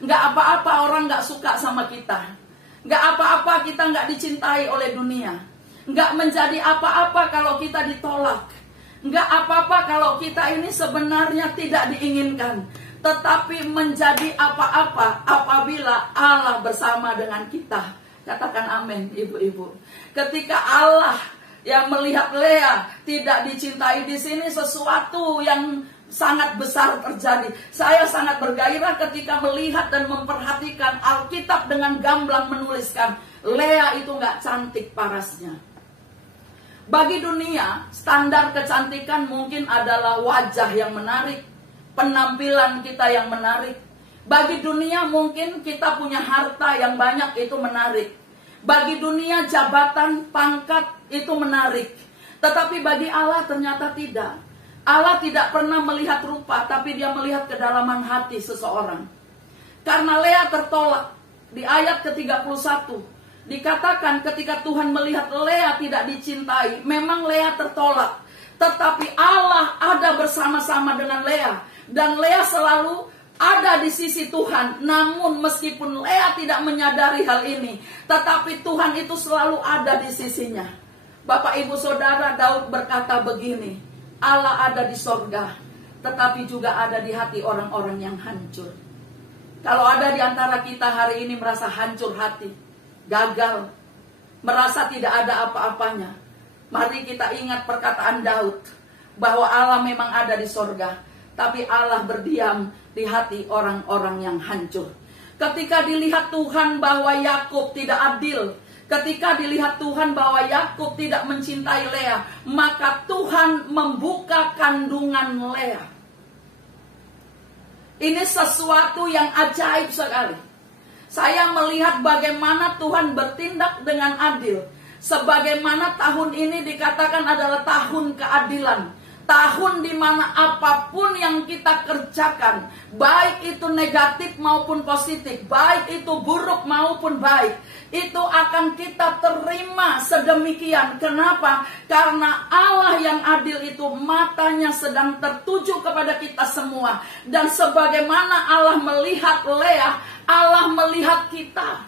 Nggak apa-apa orang nggak suka sama kita. Nggak apa-apa kita nggak dicintai oleh dunia. Nggak menjadi apa-apa kalau kita ditolak. Nggak apa-apa kalau kita ini sebenarnya tidak diinginkan. Tetapi menjadi apa-apa apabila Allah bersama dengan kita. Katakan amin, ibu-ibu. Ketika Allah yang melihat Lea tidak dicintai, di sini sesuatu yang sangat besar terjadi. Saya sangat bergairah ketika melihat dan memperhatikan Alkitab dengan gamblang menuliskan Lea itu nggak cantik parasnya. Bagi dunia, standar kecantikan mungkin adalah wajah yang menarik, penampilan kita yang menarik. Bagi dunia mungkin kita punya harta yang banyak, itu menarik. Bagi dunia jabatan, pangkat itu menarik. Tetapi bagi Allah ternyata tidak. Allah tidak pernah melihat rupa, tapi dia melihat kedalaman hati seseorang. Karena Lea tertolak di ayat ke-31. Dikatakan ketika Tuhan melihat Lea tidak dicintai, memang Lea tertolak. Tetapi Allah ada bersama-sama dengan Lea. Dan Lea selalu ada di sisi Tuhan. Namun meskipun Lea tidak menyadari hal ini, tetapi Tuhan itu selalu ada di sisinya. Bapak ibu saudara, Daud berkata begini, Allah ada di sorga, tetapi juga ada di hati orang-orang yang hancur. Kalau ada di antara kita hari ini merasa hancur hati, gagal, merasa tidak ada apa-apanya, mari kita ingat perkataan Daud, bahwa Allah memang ada di sorga, tapi Allah berdiam di hati orang-orang yang hancur. Ketika dilihat Tuhan bahwa Yakub tidak adil, ketika dilihat Tuhan bahwa Yakub tidak mencintai Lea, maka Tuhan membuka kandungan Lea. Ini sesuatu yang ajaib sekali. Saya melihat bagaimana Tuhan bertindak dengan adil. Sebagaimana tahun ini dikatakan adalah tahun keadilan. Tahun di mana apapun yang kita kerjakan, baik itu negatif maupun positif, baik itu buruk maupun baik, itu akan kita terima sedemikian. Kenapa? Karena Allah yang adil itu matanya sedang tertuju kepada kita semua. Dan sebagaimana Allah melihat Lea, Allah melihat kita.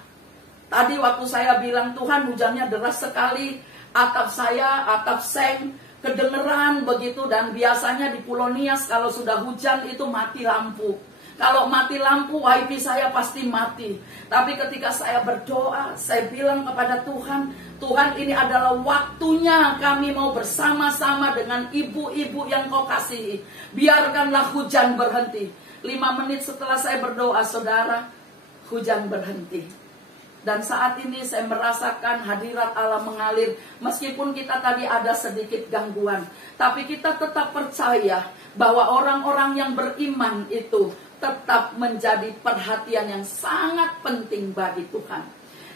Tadi waktu saya bilang, Tuhan hujannya deras sekali, atap saya, atap seng, kedengeran begitu. Dan biasanya di Pulau Nias kalau sudah hujan itu mati lampu. Kalau mati lampu, wifi saya pasti mati. Tapi ketika saya berdoa, saya bilang kepada Tuhan, Tuhan ini adalah waktunya kami mau bersama-sama dengan ibu-ibu yang Kau kasihi. Biarkanlah hujan berhenti. 5 menit setelah saya berdoa, saudara, hujan berhenti. Dan saat ini saya merasakan hadirat Allah mengalir. Meskipun kita tadi ada sedikit gangguan, tapi kita tetap percaya bahwa orang-orang yang beriman itu tetap menjadi perhatian yang sangat penting bagi Tuhan.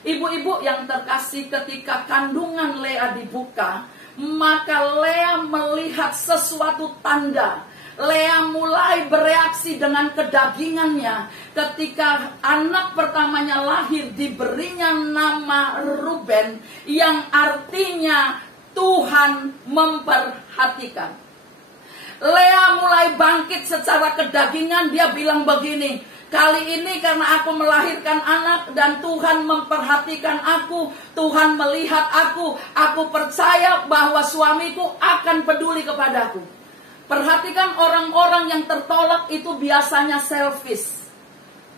Ibu-ibu yang terkasih, ketika kandungan Lea dibuka, maka Lea melihat sesuatu tanda. Lea mulai bereaksi dengan kedagingannya. Ketika anak pertamanya lahir, diberinya nama Ruben, yang artinya Tuhan memperhatikan. Lea mulai bangkit secara kedagingan. Dia bilang begini, kali ini karena aku melahirkan anak dan Tuhan memperhatikan aku, Tuhan melihat aku percaya bahwa suamiku akan peduli kepadaku. Perhatikan, orang-orang yang tertolak itu biasanya selfish.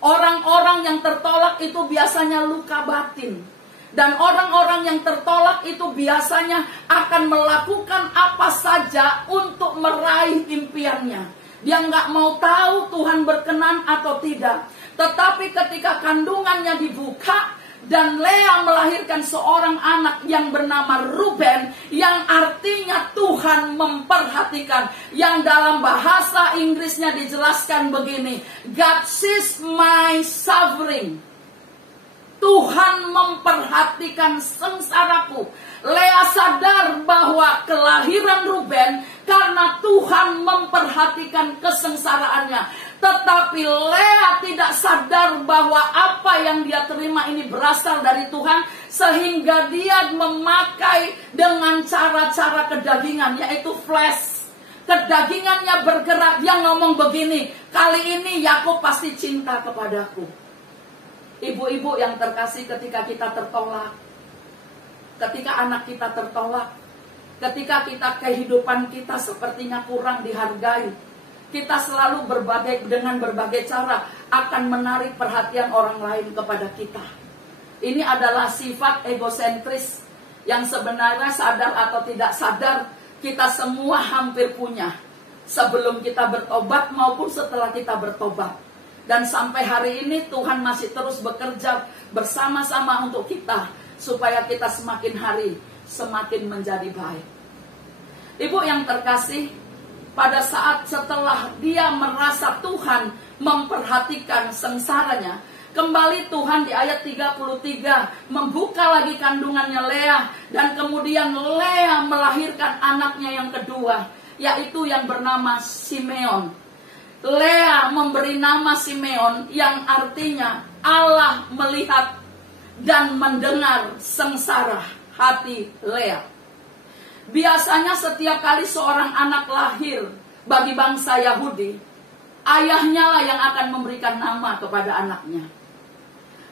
Orang-orang yang tertolak itu biasanya luka batin. Dan orang-orang yang tertolak itu biasanya akan melakukan apa saja untuk meraih impiannya. Dia nggak mau tahu Tuhan berkenan atau tidak. Tetapi ketika kandungannya dibuka dan Lea melahirkan seorang anak yang bernama Ruben, yang artinya Tuhan memperhatikan. Yang dalam bahasa Inggrisnya dijelaskan begini, God sees my suffering. Tuhan memperhatikan sengsaraku. Lea sadar bahwa kelahiran Ruben karena Tuhan memperhatikan kesengsaraannya. Tetapi Lea tidak sadar bahwa apa yang dia terima ini berasal dari Tuhan, sehingga dia memakai dengan cara-cara kedagingan, yaitu flesh. Kedagingannya bergerak. Dia ngomong begini, kali ini Yakub pasti cinta kepadaku. Ibu-ibu yang terkasih, ketika kita tertolak, ketika anak kita tertolak, ketika kehidupan kita sepertinya kurang dihargai, kita selalu dengan berbagai cara akan menarik perhatian orang lain kepada kita. Ini adalah sifat egosentris yang sebenarnya sadar atau tidak sadar kita semua hampir punya, sebelum kita bertobat maupun setelah kita bertobat. Dan sampai hari ini Tuhan masih terus bekerja bersama-sama untuk kita, supaya kita semakin hari semakin menjadi baik. Ibu yang terkasih, pada saat setelah dia merasa Tuhan memperhatikan sengsaranya, kembali Tuhan di ayat 33 membuka lagi kandungannya Lea, dan kemudian Lea melahirkan anaknya yang kedua, yaitu yang bernama Simeon. Lea memberi nama Simeon yang artinya Allah melihat dan mendengar sengsara hati Lea. Biasanya setiap kali seorang anak lahir bagi bangsa Yahudi, ayahnya lah yang akan memberikan nama kepada anaknya.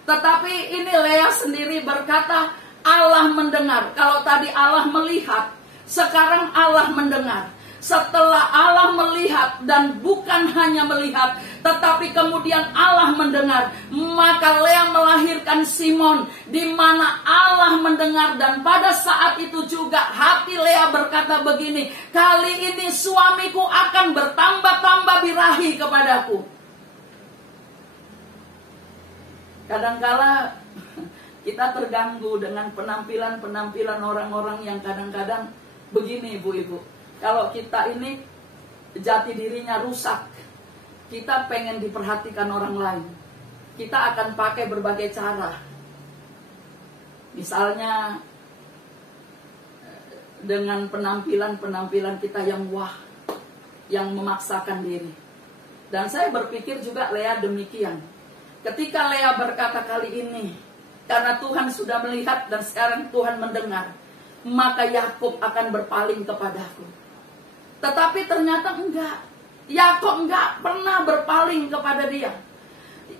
Tetapi ini Lea sendiri berkata Allah mendengar. Kalau tadi Allah melihat, sekarang Allah mendengar. Setelah Allah melihat, dan bukan hanya melihat, tetapi kemudian Allah mendengar, maka Lea melahirkan Simon, di mana Allah mendengar. Dan pada saat itu juga hati Lea berkata begini, kali ini suamiku akan bertambah-tambah birahi kepadaku. Kadangkala kita terganggu dengan penampilan-penampilan orang-orang yang kadang-kadang begini, ibu-ibu. Kalau kita ini jati dirinya rusak, kita pengen diperhatikan orang lain, kita akan pakai berbagai cara. Misalnya dengan penampilan-penampilan kita yang wah, yang memaksakan diri. Dan saya berpikir juga Lea demikian. Ketika Lea berkata kali ini, karena Tuhan sudah melihat dan sekarang Tuhan mendengar, maka Yakub akan berpaling kepadaku. Tetapi ternyata enggak. Yakub enggak pernah berpaling kepada dia.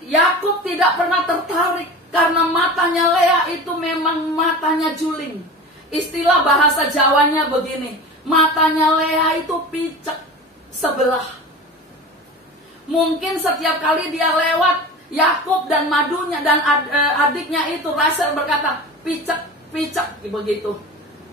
Yakub tidak pernah tertarik, karena matanya Lea itu memang matanya juling. Istilah bahasa Jawanya begini, matanya Lea itu picek sebelah. Mungkin setiap kali dia lewat, Yakub dan madunya dan adiknya itu Rachel berkata, picek begitu.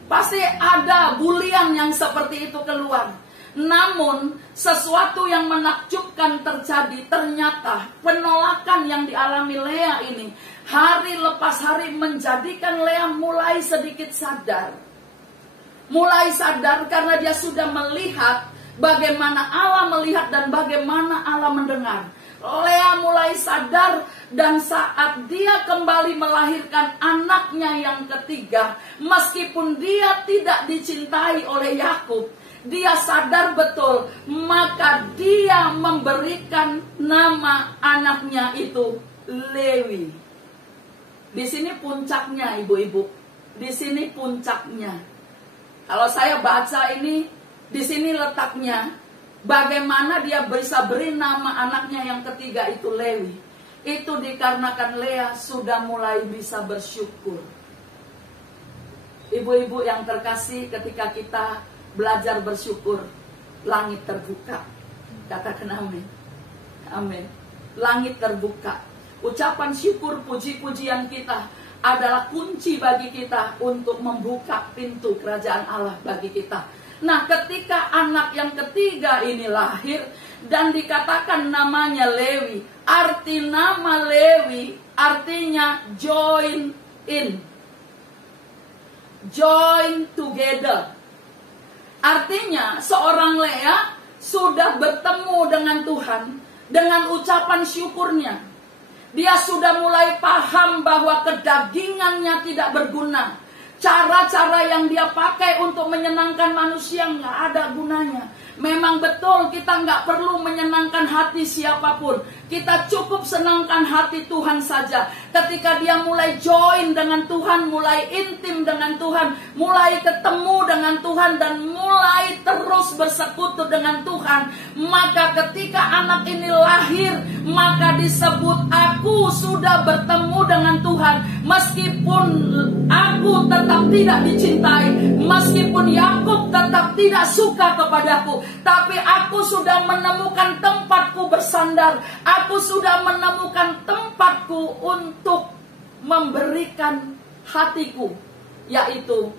Pasti ada bulian yang seperti itu keluar. Namun sesuatu yang menakjubkan terjadi. Ternyata penolakan yang dialami Lea ini hari lepas hari menjadikan Lea mulai sedikit sadar. Mulai sadar karena dia sudah melihat bagaimana Allah melihat dan bagaimana Allah mendengar. Lea mulai sadar, dan saat dia kembali melahirkan anaknya yang ketiga, meskipun dia tidak dicintai oleh Yakub, dia sadar betul, maka dia memberikan nama anaknya itu Lewi. Di sini puncaknya, ibu-ibu. Di sini puncaknya. Kalau saya baca ini, di sini letaknya. Bagaimana dia bisa beri nama anaknya yang ketiga itu Lewi. Itu dikarenakan Lea sudah mulai bisa bersyukur. Ibu-ibu yang terkasih, ketika kita belajar bersyukur, langit terbuka. Katakan amin. Amin. Langit terbuka. Ucapan syukur, puji-pujian kita adalah kunci bagi kita untuk membuka pintu kerajaan Allah bagi kita. Nah, ketika anak yang ketiga ini lahir dan dikatakan namanya Lewi, arti nama Lewi artinya join in, join together. Artinya seorang Lea sudah bertemu dengan Tuhan dengan ucapan syukurnya. Dia sudah mulai paham bahwa kedagingannya tidak berguna. Cara-cara yang dia pakai untuk menyenangkan manusia nggak ada gunanya. Memang betul kita nggak perlu menyenangkan hati siapapun. Kita cukup senangkan hati Tuhan saja. Ketika dia mulai join dengan Tuhan, mulai intim dengan Tuhan, mulai ketemu dengan Tuhan, dan mulai terus bersekutu dengan Tuhan, maka ketika anak ini lahir, maka disebut aku sudah bertemu Tuhan, meskipun aku tetap tidak dicintai, meskipun Yakub tetap tidak suka kepadaku, tapi aku sudah menemukan tempatku bersandar. Aku sudah menemukan tempatku untuk memberikan hatiku, yaitu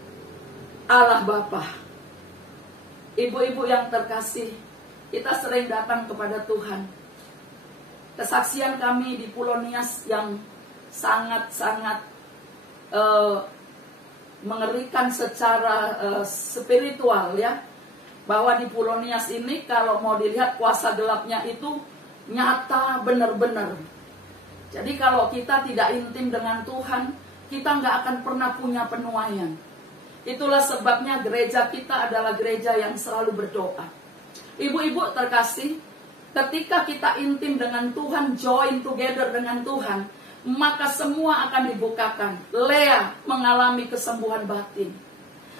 Allah Bapa. Ibu-ibu yang terkasih, kita sering datang kepada Tuhan. Kesaksian kami di Pulau Nias yang sangat-sangat mengerikan secara spiritual ya, bahwa di Pulau Nias ini kalau mau dilihat kuasa gelapnya itu nyata benar-benar. Jadi kalau kita tidak intim dengan Tuhan, kita nggak akan pernah punya penuaian. Itulah sebabnya gereja kita adalah gereja yang selalu berdoa. Ibu-ibu terkasih, ketika kita intim dengan Tuhan, join together dengan Tuhan, maka semua akan dibukakan. Lea mengalami kesembuhan batin.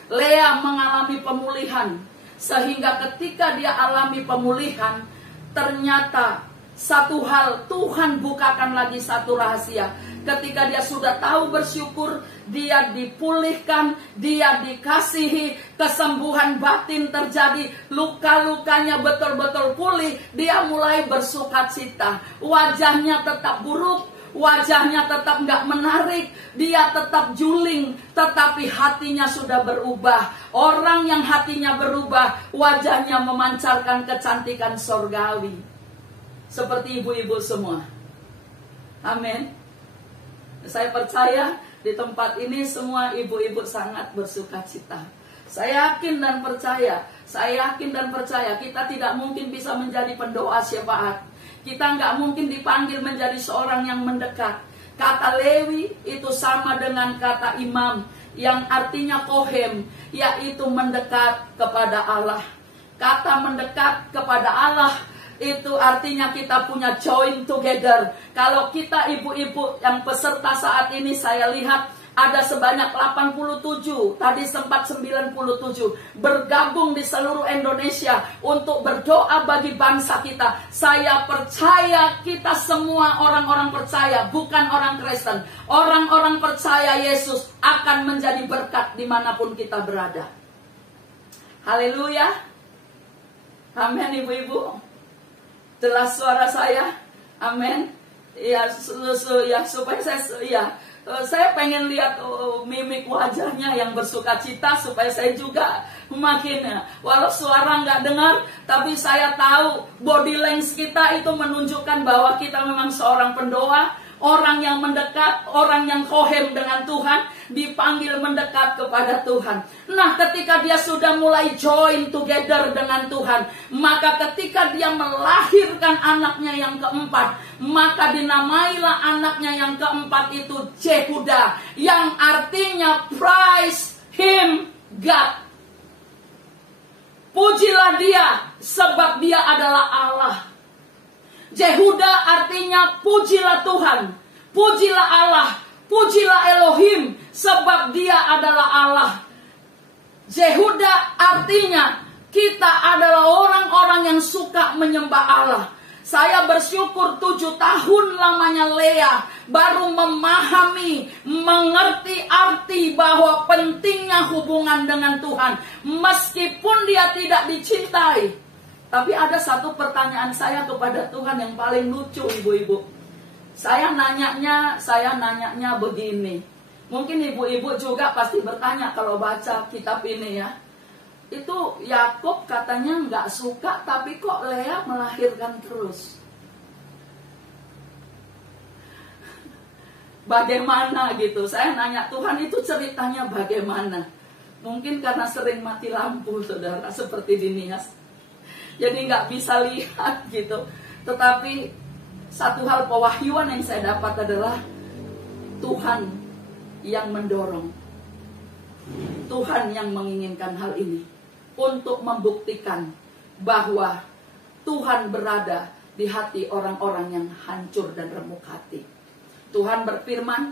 Lea mengalami pemulihan. Sehingga ketika dia alami pemulihan, ternyata satu hal, Tuhan bukakan lagi satu rahasia. Ketika dia sudah tahu bersyukur, dia dipulihkan, dia dikasihi, kesembuhan batin terjadi, luka-lukanya betul-betul pulih, dia mulai bersukacita. Wajahnya tetap buruk, wajahnya tetap nggak menarik, dia tetap juling, tetapi hatinya sudah berubah. Orang yang hatinya berubah, wajahnya memancarkan kecantikan sorgawi. Seperti ibu-ibu semua. Amin. Saya percaya di tempat ini semua ibu-ibu sangat bersukacita. Saya yakin dan percaya kita tidak mungkin bisa menjadi pendoa syafaat. Kita nggak mungkin dipanggil menjadi seorang yang mendekat. Kata Lewi itu sama dengan kata imam, yang artinya kohem, yaitu mendekat kepada Allah. Kata mendekat kepada Allah itu artinya kita punya join together. Kalau kita ibu-ibu yang peserta saat ini, saya lihat ada sebanyak 87, tadi sempat 97, bergabung di seluruh Indonesia untuk berdoa bagi bangsa kita. Saya percaya kita semua orang-orang percaya, bukan orang Kristen. Orang-orang percaya Yesus akan menjadi berkat dimanapun kita berada. Haleluya. Amin ibu-ibu. Jelas suara saya? Amin. Ya, supaya saya pengen lihat mimik wajahnya yang bersukacita, supaya saya juga makin, walau suara nggak dengar, tapi saya tahu body language kita itu menunjukkan bahwa kita memang seorang pendoa, orang yang mendekat, orang yang kohem dengan Tuhan, dipanggil mendekat kepada Tuhan. Nah, ketika dia sudah mulai join together dengan Tuhan, maka ketika dia melahirkan anaknya yang keempat, maka dinamailah anaknya yang keempat itu Jehuda, yang artinya praise him God. Pujilah dia, sebab dia adalah Allah. Jehuda artinya pujilah Tuhan, pujilah Allah, pujilah Elohim, sebab dia adalah Allah. Jehuda artinya kita adalah orang-orang yang suka menyembah Allah. Saya bersyukur 7 tahun lamanya Lea baru memahami, mengerti arti bahwa pentingnya hubungan dengan Tuhan. Meskipun dia tidak dicintai. Tapi ada satu pertanyaan saya kepada Tuhan yang paling lucu ibu-ibu. Saya nanyanya begini. Mungkin ibu-ibu juga pasti bertanya kalau baca kitab ini ya. Itu Yakub katanya nggak suka, tapi kok Lea melahirkan terus? Bagaimana gitu? Saya nanya Tuhan, itu ceritanya bagaimana? Mungkin karena sering mati lampu saudara, seperti di Nias. Jadi nggak bisa lihat gitu. Tetapi satu hal pewahyuan yang saya dapat adalah Tuhan yang mendorong, Tuhan yang menginginkan hal ini untuk membuktikan bahwa Tuhan berada di hati orang-orang yang hancur dan remuk hati. Tuhan berfirman,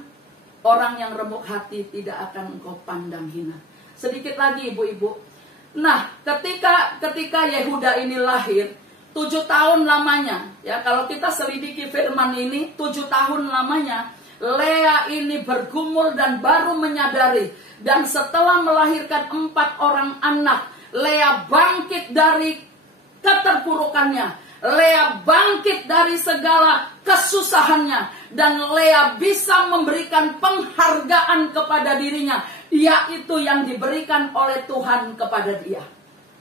orang yang remuk hati tidak akan engkau pandang hina. Sedikit lagi ibu-ibu. Nah, ketika Yehuda ini lahir, 7 tahun lamanya, ya kalau kita selidiki firman ini, 7 tahun lamanya, Lea ini bergumul dan baru menyadari. Dan setelah melahirkan 4 orang anak, Lea bangkit dari keterpurukannya. Lea bangkit dari segala kesusahannya. Dan Lea bisa memberikan penghargaan kepada dirinya, yaitu yang diberikan oleh Tuhan kepada dia.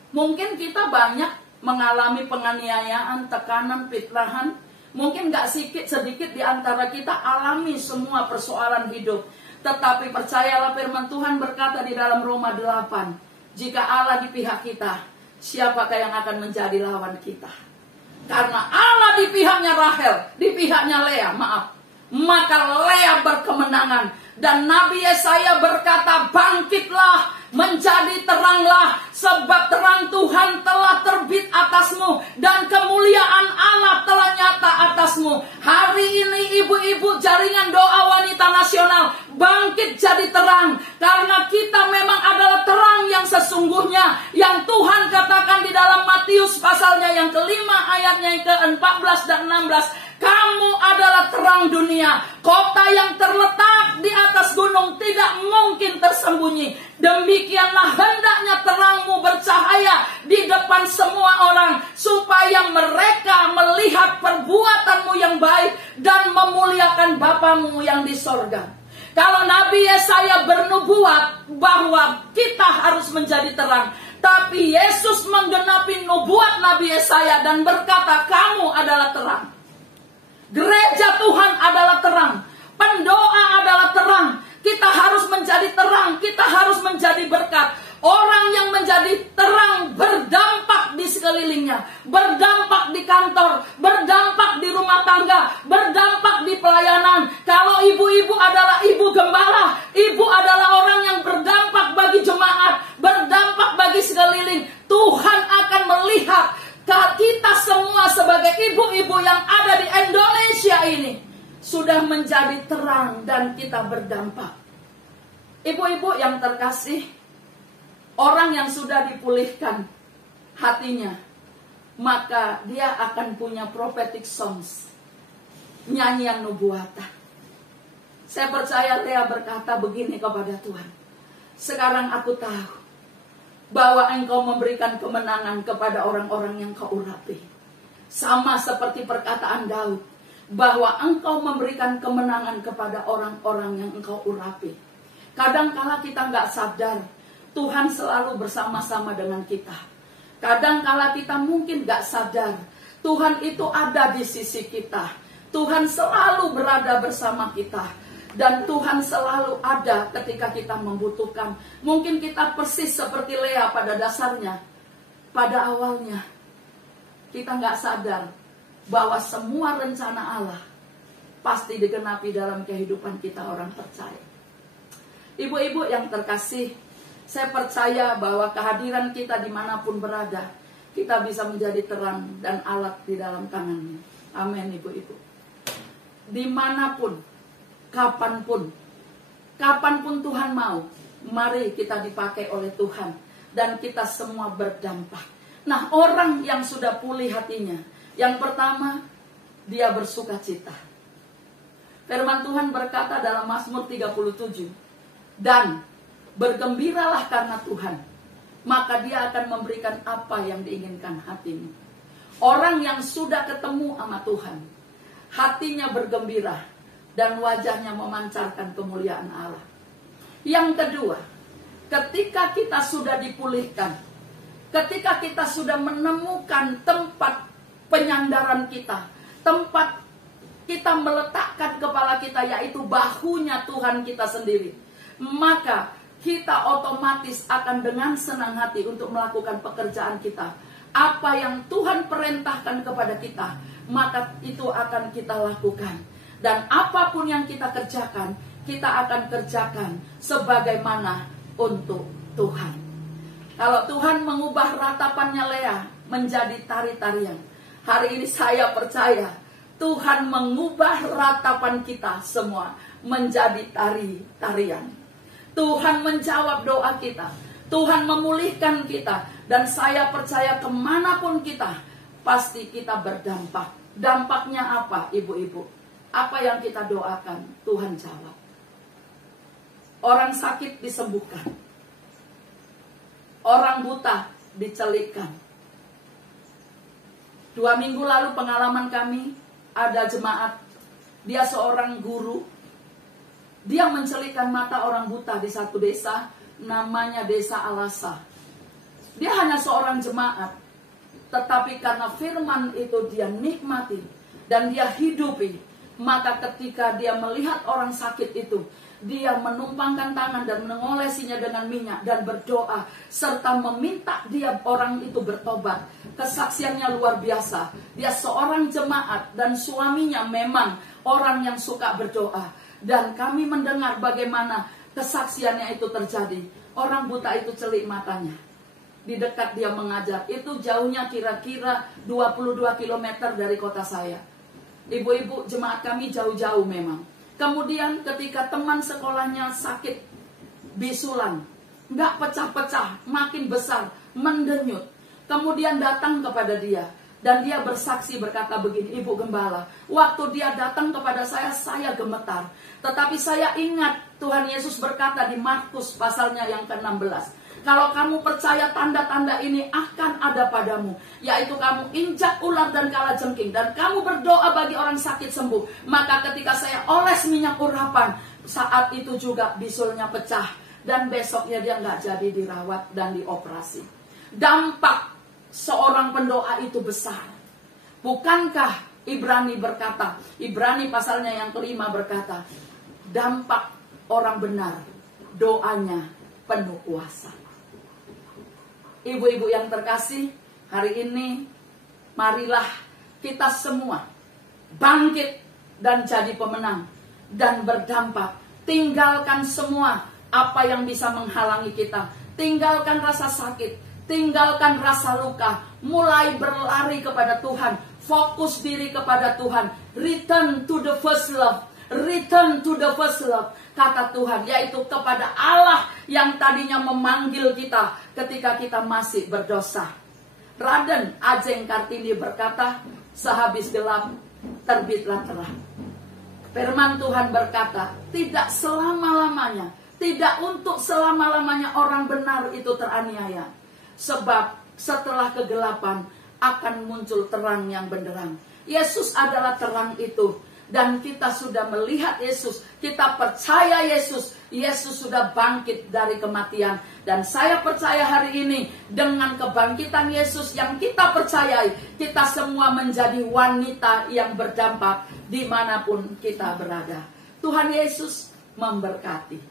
Mungkin kita banyak mengalami penganiayaan, tekanan, fitnahan. Mungkin gak sedikit di antara kita alami semua persoalan hidup. Tetapi percayalah, firman Tuhan berkata di dalam Roma 8, jika Allah di pihak kita, siapakah yang akan menjadi lawan kita? Karena Allah di pihaknya Rahel, di pihaknya Lea, maka Lea berkemenangan. Dan Nabi Yesaya berkata, bangkitlah, menjadi teranglah, sebab terang Tuhan telah terbit atasmu, dan kemuliaan Allah telah nyata atasmu. Hari ini ibu-ibu jaringan doa wanita nasional, bangkit jadi terang. Karena kita memang adalah terang yang sesungguhnya, yang Tuhan katakan di dalam Matius pasalnya yang kelima ayatnya yang ke-14 dan 16. Kamu adalah terang dunia. Kota yang terletak di atas gunung tidak mungkin tersembunyi. Demikianlah hendaknya terangmu bercahaya di depan semua orang, supaya mereka melihat perbuatanmu yang baik dan memuliakan Bapamu yang di sorga. Kalau Nabi Yesaya bernubuat bahwa kita harus menjadi terang, tapi Yesus menggenapi nubuat Nabi Yesaya dan berkata, kamu adalah terang. Gereja Tuhan adalah terang. Pendoa adalah terang. Kita harus menjadi terang. Kita harus menjadi berkat. Orang yang menjadi terang berdampak di sekelilingnya. Berdampak di kantor. Berdampak di rumah tangga. Berdampak di pelayanan. Kalau ibu-ibu adalah ibu gembala, ibu adalah orang yang berdampak bagi jemaat. Berdampak bagi sekeliling. Tuhan akan melihat kita semua sebagai ibu-ibu yang ada di Indonesia ini sudah menjadi terang dan kita berdampak. Ibu-ibu yang terkasih, orang yang sudah dipulihkan hatinya, maka dia akan punya prophetic songs, nyanyian nubuatan. Saya percaya Lea berkata begini kepada Tuhan, sekarang aku tahu bahwa Engkau memberikan kemenangan kepada orang-orang yang Kau urapi. Sama seperti perkataan Daud, bahwa Engkau memberikan kemenangan kepada orang-orang yang Engkau urapi. Kadangkala kita nggak sadar, Tuhan selalu bersama-sama dengan kita. Kadangkala kita mungkin nggak sadar, Tuhan itu ada di sisi kita. Tuhan selalu berada bersama kita. Dan Tuhan selalu ada ketika kita membutuhkan. Mungkin kita persis seperti Lea pada dasarnya. Pada awalnya kita nggak sadar bahwa semua rencana Allah pasti digenapi dalam kehidupan kita orang percaya. Ibu-ibu yang terkasih, saya percaya bahwa kehadiran kita dimanapun berada, kita bisa menjadi terang dan alat di dalam tangannya. Amin, ibu-ibu. Dimanapun, kapanpun Tuhan mau, mari kita dipakai oleh Tuhan dan kita semua berdampak. Nah, orang yang sudah pulih hatinya, yang pertama, dia bersuka cita. Firman Tuhan berkata dalam Mazmur 37, dan bergembiralah karena Tuhan, maka dia akan memberikan apa yang diinginkan hatimu. Orang yang sudah ketemu sama Tuhan, hatinya bergembira dan wajahnya memancarkan kemuliaan Allah. Yang kedua, ketika kita sudah dipulihkan, ketika kita sudah menemukan tempat penyandaran kita, tempat kita meletakkan kepala kita, yaitu bahunya Tuhan kita sendiri, maka kita otomatis akan dengan senang hati untuk melakukan pekerjaan kita. Apa yang Tuhan perintahkan kepada kita, maka itu akan kita lakukan. Dan apapun yang kita kerjakan, kita akan kerjakan sebagaimana untuk Tuhan. Kalau Tuhan mengubah ratapannya Lea menjadi tari-tarian, hari ini saya percaya Tuhan mengubah ratapan kita semua menjadi tari-tarian. Tuhan menjawab doa kita, Tuhan memulihkan kita, dan saya percaya kemanapun kita, pasti kita berdampak. Dampaknya apa, ibu-ibu? Apa yang kita doakan, Tuhan jawab. Orang sakit disembuhkan. Orang buta dicelikkan. 2 minggu lalu pengalaman kami, ada jemaat, dia seorang guru, dia mencelikkan mata orang buta di satu desa, namanya Desa Alasa. Dia hanya seorang jemaat, tetapi karena firman itu dia nikmati dan dia hidupi, maka ketika dia melihat orang sakit itu, dia menumpangkan tangan dan mengolesinya dengan minyak dan berdoa serta meminta dia orang itu bertobat. Kesaksiannya luar biasa. Dia seorang jemaat dan suaminya memang orang yang suka berdoa. Dan kami mendengar bagaimana kesaksiannya itu terjadi. Orang buta itu celik matanya. Di dekat dia mengajar. Itu jauhnya kira-kira 22 km dari kota saya. Ibu-ibu jemaat kami jauh-jauh memang. Kemudian ketika teman sekolahnya sakit bisulan, nggak pecah-pecah, makin besar, mendenyut. Kemudian datang kepada dia. Dan dia bersaksi berkata begini, Ibu Gembala, waktu dia datang kepada saya gemetar. Tetapi saya ingat Tuhan Yesus berkata di Markus pasalnya yang ke-16. Kalau kamu percaya tanda-tanda ini akan ada padamu, yaitu kamu injak ular dan kalajengking, dan kamu berdoa bagi orang sakit sembuh. Maka ketika saya oles minyak urapan, saat itu juga bisulnya pecah, dan besoknya dia nggak jadi dirawat dan dioperasi. Dampak seorang pendoa itu besar. Bukankah Ibrani berkata, Ibrani pasalnya yang ke-5 berkata, dampak orang benar, doanya penuh kuasa. Ibu-ibu yang terkasih, hari ini marilah kita semua bangkit dan jadi pemenang dan berdampak. Tinggalkan semua apa yang bisa menghalangi kita. Tinggalkan rasa sakit, tinggalkan rasa luka, mulai berlari kepada Tuhan, fokus diri kepada Tuhan. Return to the first love. Return to the first love, kata Tuhan, yaitu kepada Allah yang tadinya memanggil kita ketika kita masih berdosa. Raden Ajeng Kartini berkata, sehabis gelap terbitlah terang. Firman Tuhan berkata, tidak selama-lamanya, tidak untuk selama-lamanya orang benar itu teraniaya. Sebab setelah kegelapan akan muncul terang yang benderang. Yesus adalah terang itu. Dan kita sudah melihat Yesus, kita percaya Yesus, Yesus sudah bangkit dari kematian. Dan saya percaya hari ini dengan kebangkitan Yesus yang kita percayai, kita semua menjadi wanita yang berdampak dimanapun kita berada. Tuhan Yesus memberkati.